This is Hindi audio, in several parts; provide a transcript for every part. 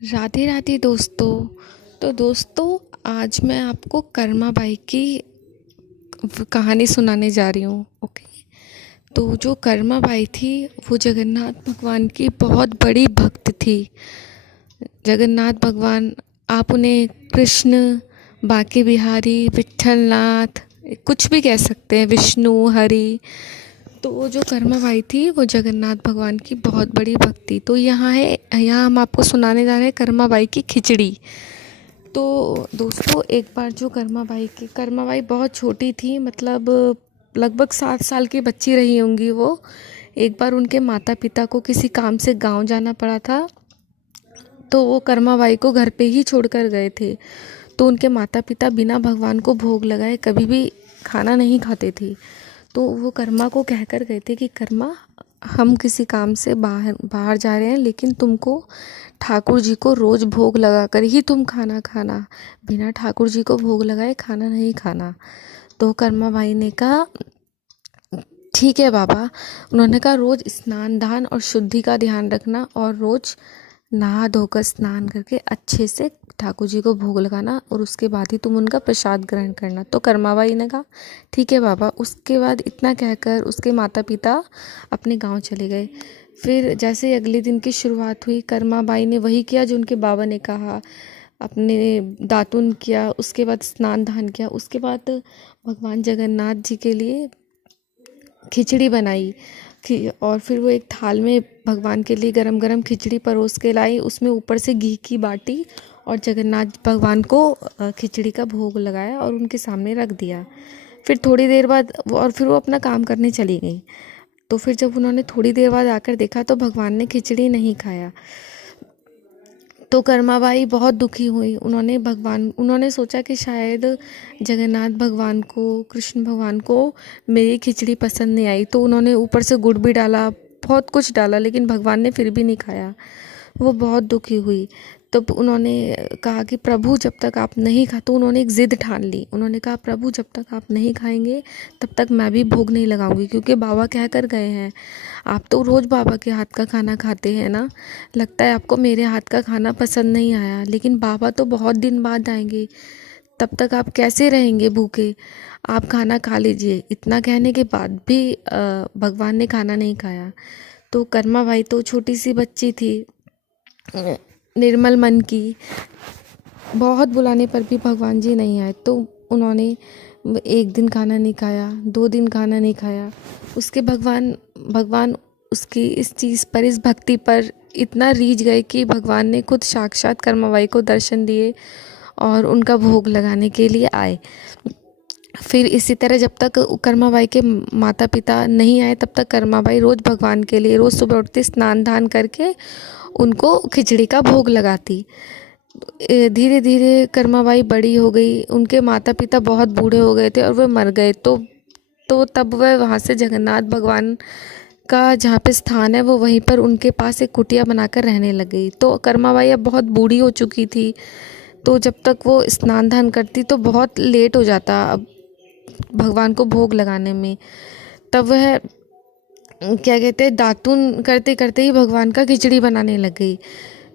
राधे राधे दोस्तों। तो दोस्तों, आज मैं आपको कर्मा बाई की कहानी सुनाने जा रही हूँ। ओके। तो जो कर्मा बाई थी वो जगन्नाथ भगवान की बहुत बड़ी भक्त थी। जगन्नाथ भगवान, आप उन्हें कृष्ण, बांके बिहारी, विट्ठलनाथ, कुछ भी कह सकते हैं, विष्णु, हरि। तो वो जो कर्मा बाई थी वो जगन्नाथ भगवान की बहुत बड़ी भक्त थी। तो यहाँ हम आपको सुनाने जा रहे हैं कर्मा बाई की खिचड़ी। तो दोस्तों, एक बार जो कर्मा बाई बहुत छोटी थी, मतलब लगभग 7 साल की बच्ची रही होंगी वो। एक बार उनके माता पिता को किसी काम से गांव जाना पड़ा था, तो वो कर्मा बाई को घर पे ही छोड़कर गए थे। तो उनके माता पिता बिना भगवान को भोग लगाए कभी भी खाना नहीं खाते थे। तो वो कर्मा को कहकर गए थे कि कर्मा, हम किसी काम से बाहर बाहर जा रहे हैं, लेकिन तुमको ठाकुर जी को रोज़ भोग लगा कर ही तुम खाना खाना, बिना ठाकुर जी को भोग लगाए खाना नहीं खाना। तो कर्मा बाई ने कहा, ठीक है बाबा। उन्होंने कहा, रोज़ स्नान दान और शुद्धि का ध्यान रखना, और रोज़ नहा धोकर स्नान करके अच्छे से ठाकुर जी को भोग लगाना, और उसके बाद ही तुम उनका प्रसाद ग्रहण करना। तो कर्माबाई ने कहा, ठीक है बाबा। उसके बाद इतना कहकर उसके माता पिता अपने गांव चले गए। फिर जैसे ही अगले दिन की शुरुआत हुई, कर्माबाई ने वही किया जो उनके बाबा ने कहा। अपने दातुन किया, उसके बाद स्नान दान किया, उसके बाद भगवान जगन्नाथ जी के लिए खिचड़ी बनाई। और फिर वो एक थाल में भगवान के लिए गरम गरम खिचड़ी परोस के लाई, उसमें ऊपर से घी की बाटी, और जगन्नाथ भगवान को खिचड़ी का भोग लगाया और उनके सामने रख दिया। फिर थोड़ी देर बाद और फिर वो अपना काम करने चली गई। तो फिर जब उन्होंने थोड़ी देर बाद आकर देखा तो भगवान ने खिचड़ी नहीं खाया। तो कर्माबाई बहुत दुखी हुई। उन्होंने सोचा कि शायद जगन्नाथ भगवान को, कृष्ण भगवान को मेरी खिचड़ी पसंद नहीं आई। तो उन्होंने ऊपर से गुड़ भी डाला, बहुत कुछ डाला, लेकिन भगवान ने फिर भी नहीं खाया। वो बहुत दुखी हुई। तब उन्होंने कहा कि प्रभु, जब तक आप नहीं खा, तो उन्होंने एक ज़िद ठान ली। उन्होंने कहा, प्रभु जब तक आप नहीं खाएंगे तब तक मैं भी भोग नहीं लगाऊंगी, क्योंकि बाबा कह कर गए हैं। आप तो रोज़ बाबा के हाथ का खाना खाते हैं ना, लगता है आपको मेरे हाथ का खाना पसंद नहीं आया, लेकिन बाबा तो बहुत दिन बाद आएंगे, तब तक आप कैसे रहेंगे भूखे? आप खाना खा लीजिए। इतना कहने के बाद भी भगवान ने खाना नहीं खाया। तो कर्मा बाई तो छोटी सी बच्ची थी, निर्मल मन की। बहुत बुलाने पर भी भगवान जी नहीं आए। तो उन्होंने एक दिन खाना नहीं खाया, 2 दिन खाना नहीं खाया। उसके भगवान भगवान उसकी इस चीज़ पर, इस भक्ति पर इतना रीझ गए कि भगवान ने खुद साक्षात कर्माबाई को दर्शन दिए और उनका भोग लगाने के लिए आए। फिर इसी तरह जब तक कर्माबाई के माता पिता नहीं आए, तब तक कर्माबाई रोज़ भगवान के लिए, रोज़ सुबह उठते स्नान दान करके उनको खिचड़ी का भोग लगाती। धीरे धीरे कर्माबाई बड़ी हो गई। उनके माता पिता बहुत बूढ़े हो गए थे और वे मर गए। तो तब वह वहाँ से जगन्नाथ भगवान का जहाँ पे स्थान है, वो वहीं पर उनके पास एक कुटिया बनाकर रहने लग गई। तो कर्माबाई अब बहुत बूढ़ी हो चुकी थी। तो जब तक वो स्नान दान करती तो बहुत लेट हो जाता अब भगवान को भोग लगाने में। तब वह क्या कहते हैं, दातुन करते करते ही भगवान का खिचड़ी बनाने लग गई।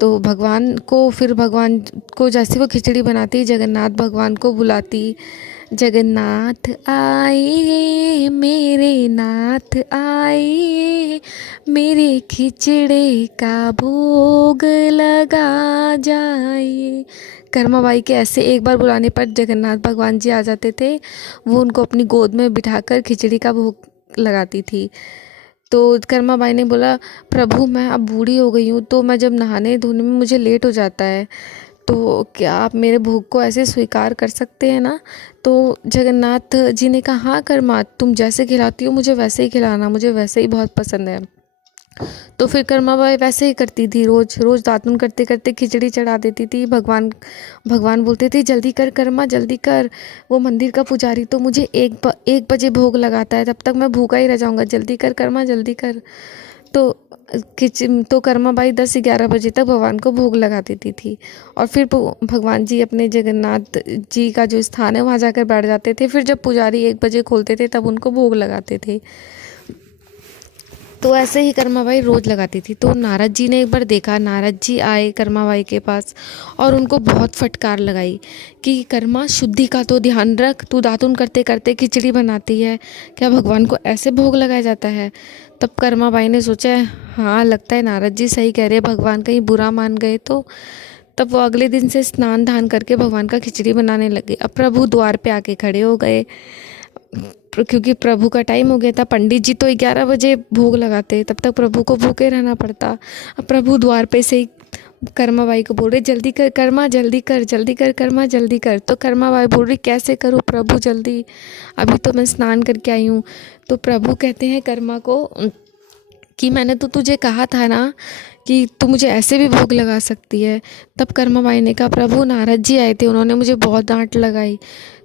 तो भगवान को जैसे वो खिचड़ी बनाती, जगन्नाथ भगवान को बुलाती, जगन्नाथ आए मेरे नाथ आए, मेरे खिचड़े का भोग लगा जाए। कर्माबाई के ऐसे एक बार बुलाने पर जगन्नाथ भगवान जी आ जाते थे। वो उनको अपनी गोद में बिठाकर खिचड़ी का भोग लगाती थी। तो कर्माबाई ने बोला, प्रभु मैं अब बूढ़ी हो गई हूँ, तो मैं जब नहाने धोने में मुझे लेट हो जाता है, तो क्या आप मेरे भोग को ऐसे स्वीकार कर सकते हैं ना? तो जगन्नाथ जी ने कहा, हाँ कर्मा, तुम जैसे खिलाती हो मुझे वैसे ही खिलाना, मुझे वैसे ही बहुत पसंद है। तो फिर कर्माबाई वैसे ही करती थी, रोज़ रोज़ दातुन करते करते खिचड़ी चढ़ा देती थी। भगवान बोलते थे, जल्दी कर कर्मा, जल्दी कर। वो मंदिर का पुजारी तो मुझे 1 बजे भोग लगाता है, तब तक मैं भूखा ही रह जाऊंगा, जल्दी कर कर्मा, जल्दी कर। तो तो कर्माबाई 10-11 बजे तक भगवान को भोग लगा देती थी। और फिर भगवान जी अपने जगन्नाथ जी का जो स्थान है वहाँ जाकर बैठ जाते थे। फिर जब पुजारी 1 बजे खोलते थे तब उनको भोग लगाते थे। तो ऐसे ही कर्माबाई रोज़ लगाती थी। तो नारद जी ने एक बार देखा, नारद जी आए कर्माबाई के पास और उनको बहुत फटकार लगाई कि कर्मा, शुद्धि का तो ध्यान रख, तू दातुन करते करते खिचड़ी बनाती है, क्या भगवान को ऐसे भोग लगाया जाता है? तब कर्माबाई ने सोचा, हाँ लगता है नारद जी सही कह रहे, भगवान कहीं बुरा मान गए तो। तब वो अगले दिन से स्नान धान करके भगवान का खिचड़ी बनाने लगे। अब प्रभु द्वार पे आके खड़े हो गए, क्योंकि प्रभु का टाइम हो गया था। पंडित जी तो 11 बजे भोग लगाते, तब तक प्रभु को भूखे रहना पड़ता। अब प्रभु द्वार पे से ही कर्माबाई को बोल रहे, जल्दी कर कर्मा, जल्दी कर, जल्दी कर कर्मा, जल्दी कर। तो कर्माबाई बोल रही, कैसे करूँ प्रभु जल्दी, अभी तो मैं स्नान करके आई हूँ। तो प्रभु कहते हैं कर्मा को कि मैंने तो तुझे कहा था ना कि तू मुझे ऐसे भी भोग लगा सकती है। तब कर्माबाई ने कहा, प्रभु नारद जी आए थे, उन्होंने मुझे बहुत डांट लगाई।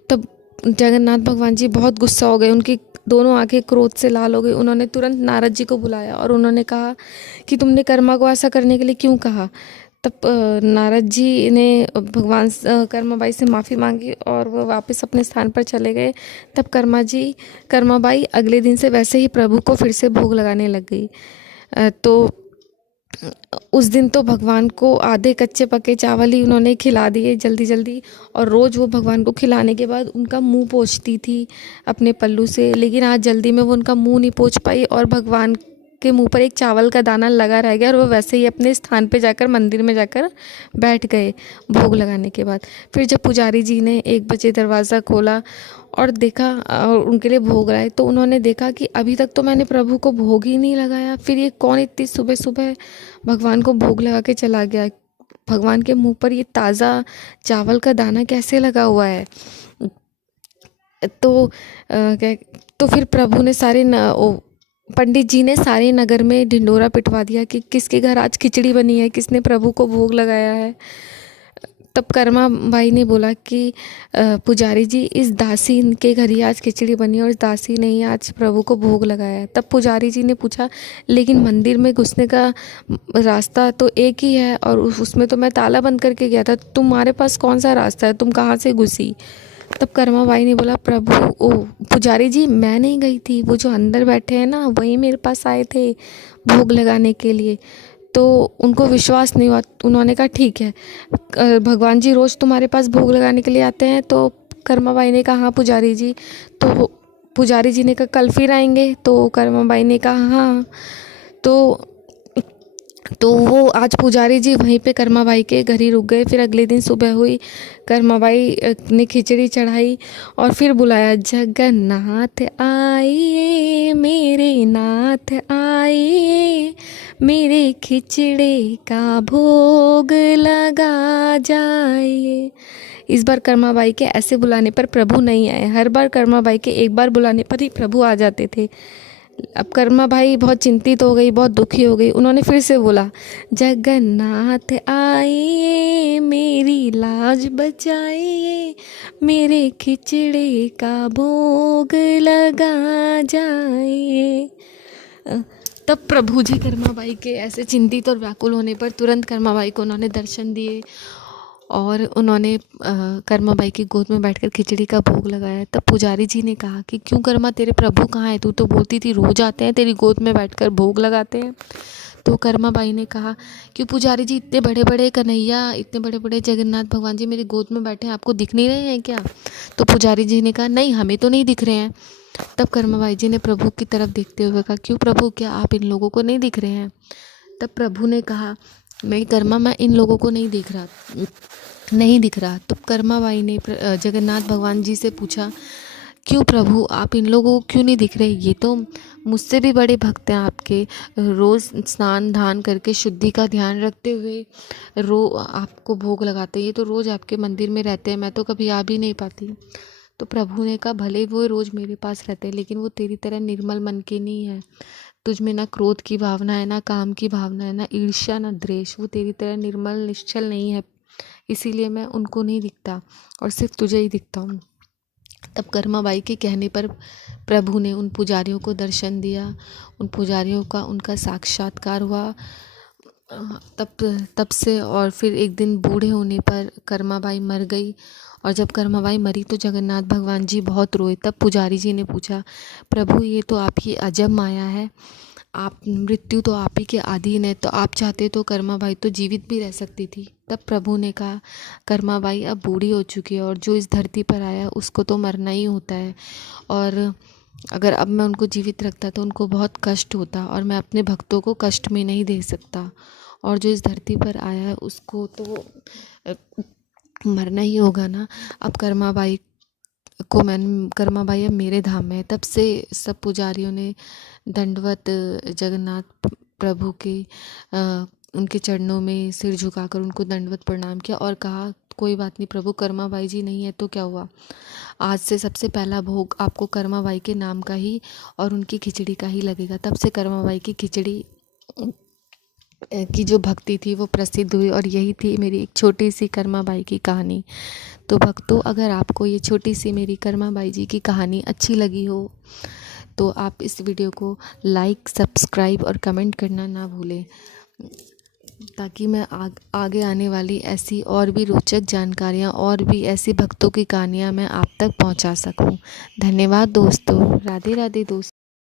तब जगन्नाथ भगवान जी बहुत गुस्सा हो गए, उनकी दोनों आंखें क्रोध से लाल हो गई। उन्होंने तुरंत नारद जी को बुलाया और उन्होंने कहा कि तुमने कर्मा को ऐसा करने के लिए क्यों कहा। तब नारद जी ने भगवान कर्माबाई से माफ़ी मांगी और वो वापस अपने स्थान पर चले गए। तब कर्माबाई अगले दिन से वैसे ही प्रभु को फिर से भोग लगाने लग गई। तो उस दिन तो भगवान को आधे कच्चे पके चावल ही उन्होंने खिला दिए जल्दी जल्दी, और रोज़ वो भगवान को खिलाने के बाद उनका मुंह पोंछती थी अपने पल्लू से। लेकिन आज जल्दी में वो उनका मुंह नहीं पोंछ पाई और भगवान के मुंह पर एक चावल का दाना लगा रह गया और वो वैसे ही अपने स्थान पे जाकर मंदिर में जाकर बैठ गए भोग लगाने के बाद। फिर जब पुजारी जी ने 1 बजे दरवाज़ा खोला और देखा और उनके लिए भोग लाए, तो उन्होंने देखा कि अभी तक तो मैंने प्रभु को भोग ही नहीं लगाया, फिर ये कौन इतनी सुबह सुबह भगवान को भोग लगा के चला गया, भगवान के मुंह पर ये ताज़ा चावल का दाना कैसे लगा हुआ है। तो तो फिर प्रभु ने पंडित जी ने सारे नगर में ढिंडोरा पिटवा दिया कि किसके घर आज खिचड़ी बनी है, किसने प्रभु को भोग लगाया है। तब कर्मा बाई ने बोला कि पुजारी जी, इस दासी के घर ही आज खिचड़ी बनी और इस दासी ने ही आज प्रभु को भोग लगाया है। तब पुजारी जी ने पूछा, लेकिन मंदिर में घुसने का रास्ता तो एक ही है और उसमें तो मैं ताला बंद करके गया था, तुम्हारे पास कौन सा रास्ता है, तुम कहाँ से घुसी? तब कर्मा बाई ने बोला, पुजारी जी मैं नहीं गई थी, वो जो अंदर बैठे हैं ना वही मेरे पास आए थे भोग लगाने के लिए। तो उनको विश्वास नहीं हुआ। उन्होंने कहा, ठीक है, भगवान जी रोज़ तुम्हारे पास भोग लगाने के लिए आते हैं? तो कर्माबाई ने कहा, हाँ पुजारी जी। तो पुजारी जी ने कहा, कल फिर आएंगे? तो कर्माबाई ने कहा, हाँ। तो वो आज पुजारी जी वहीं पे कर्माबाई के घर ही रुक गए। फिर अगले दिन सुबह हुई, कर्माबाई ने खिचड़ी चढ़ाई और फिर बुलाया, जगन्नाथ आइए मेरे नाथ आइए, मेरे खिचड़े का भोग लगा जाइए। इस बार कर्माबाई के ऐसे बुलाने पर प्रभु नहीं आए, हर बार कर्माबाई के एक बार बुलाने पर ही प्रभु आ जाते थे। अब कर्मा भाई बहुत चिंतित हो गई, बहुत दुखी हो गई। उन्होंने फिर से बोला, जगन्नाथ आइए मेरी लाज बचाइए, मेरे खिचड़े का भोग लगा जाइए। तब प्रभु जी कर्माबाई के ऐसे चिंतित और व्याकुल होने पर तुरंत कर्माबाई को उन्होंने दर्शन दिए और उन्होंने कर्माबाई की गोद में बैठकर खिचड़ी का भोग लगाया। तब पुजारी जी ने कहा कि क्यों कर्मा, तेरे प्रभु कहाँ हैं? तू तो बोलती थी रोज आते हैं, तेरी गोद में बैठकर भोग लगाते हैं। तो कर्माबाई ने कहा कि पुजारी जी, इतने बड़े बड़े कन्हैया, इतने बड़े बड़े जगन्नाथ भगवान जी मेरी गोद में बैठे हैं, आपको दिख नहीं रहे हैं क्या? तो पुजारी जी ने कहा, नहीं हमें तो नहीं दिख रहे हैं। तब कर्माबाई जी ने प्रभु की तरफ देखते हुए कहा, क्यों प्रभु, क्या आप इन लोगों को नहीं दिख रहे हैं? तब प्रभु ने कहा, मैं कर्मा, मैं इन लोगों को नहीं दिख रहा। तो कर्माबाई ने जगन्नाथ भगवान जी से पूछा, क्यों प्रभु, आप इन लोगों को क्यों नहीं दिख रहे? ये तो मुझसे भी बड़े भक्त हैं आपके, रोज़ स्नान धान करके शुद्धि का ध्यान रखते हुए आपको भोग लगाते हैं, ये तो रोज़ आपके मंदिर में रहते हैं, मैं तो कभी आ भी नहीं पाती। तो प्रभु ने कहा, भले वो रोज़ मेरे पास रहते हैं, लेकिन वो तेरी तरह निर्मल मन के नहीं है। तुझ में ना क्रोध की भावना है, ना काम की भावना है, ना ईर्ष्या, ना द्वेष। वो तेरी तरह निर्मल निश्चल नहीं है, इसीलिए मैं उनको नहीं दिखता और सिर्फ तुझे ही दिखता हूँ। तब कर्माबाई के कहने पर प्रभु ने उन पुजारियों को दर्शन दिया, उन पुजारियों का उनका साक्षात्कार हुआ। तब से और फिर एक दिन बूढ़े होने पर कर्माबाई मर गई, और जब कर्माबाई मरी तो जगन्नाथ भगवान जी बहुत रोए। तब पुजारी जी ने पूछा, प्रभु ये तो आपकी अजब माया है, आप मृत्यु तो आप ही के अधीन है, तो आप चाहते तो कर्मा बाई तो जीवित भी रह सकती थी। तब प्रभु ने कहा कर्मा बाई अब बूढ़ी हो चुकी है और जो इस धरती पर आया उसको तो मरना ही होता है, और अगर अब मैं उनको जीवित रखता तो उनको बहुत कष्ट होता और मैं अपने भक्तों को कष्ट में नहीं दे सकता, और जो इस धरती पर आया है उसको तो मरना ही होगा ना। अब कर्मा बाई अब मेरे धाम में है। तब से सब पुजारियों ने दंडवत जगन्नाथ प्रभु के उनके चरणों में सिर झुकाकर उनको दंडवत प्रणाम किया और कहा कोई बात नहीं प्रभु, कर्मा बाई जी नहीं है तो क्या हुआ, आज से सबसे पहला भोग आपको कर्मा बाई के नाम का ही और उनकी खिचड़ी का ही लगेगा। तब से कर्मा बाई की खिचड़ी की जो भक्ति थी वो प्रसिद्ध हुई, और यही थी मेरी एक छोटी सी कर्मा बाई की कहानी। तो भक्तों, अगर आपको ये छोटी सी मेरी कर्मा बाई जी की कहानी अच्छी लगी हो तो आप इस वीडियो को लाइक, सब्सक्राइब और कमेंट करना ना भूलें, ताकि मैं आगे आने वाली ऐसी और भी रोचक जानकारियाँ और भी ऐसी भक्तों की कहानियाँ मैं आप तक पहुँचा सकूँ। धन्यवाद दोस्तों। राधे राधे दोस्तों।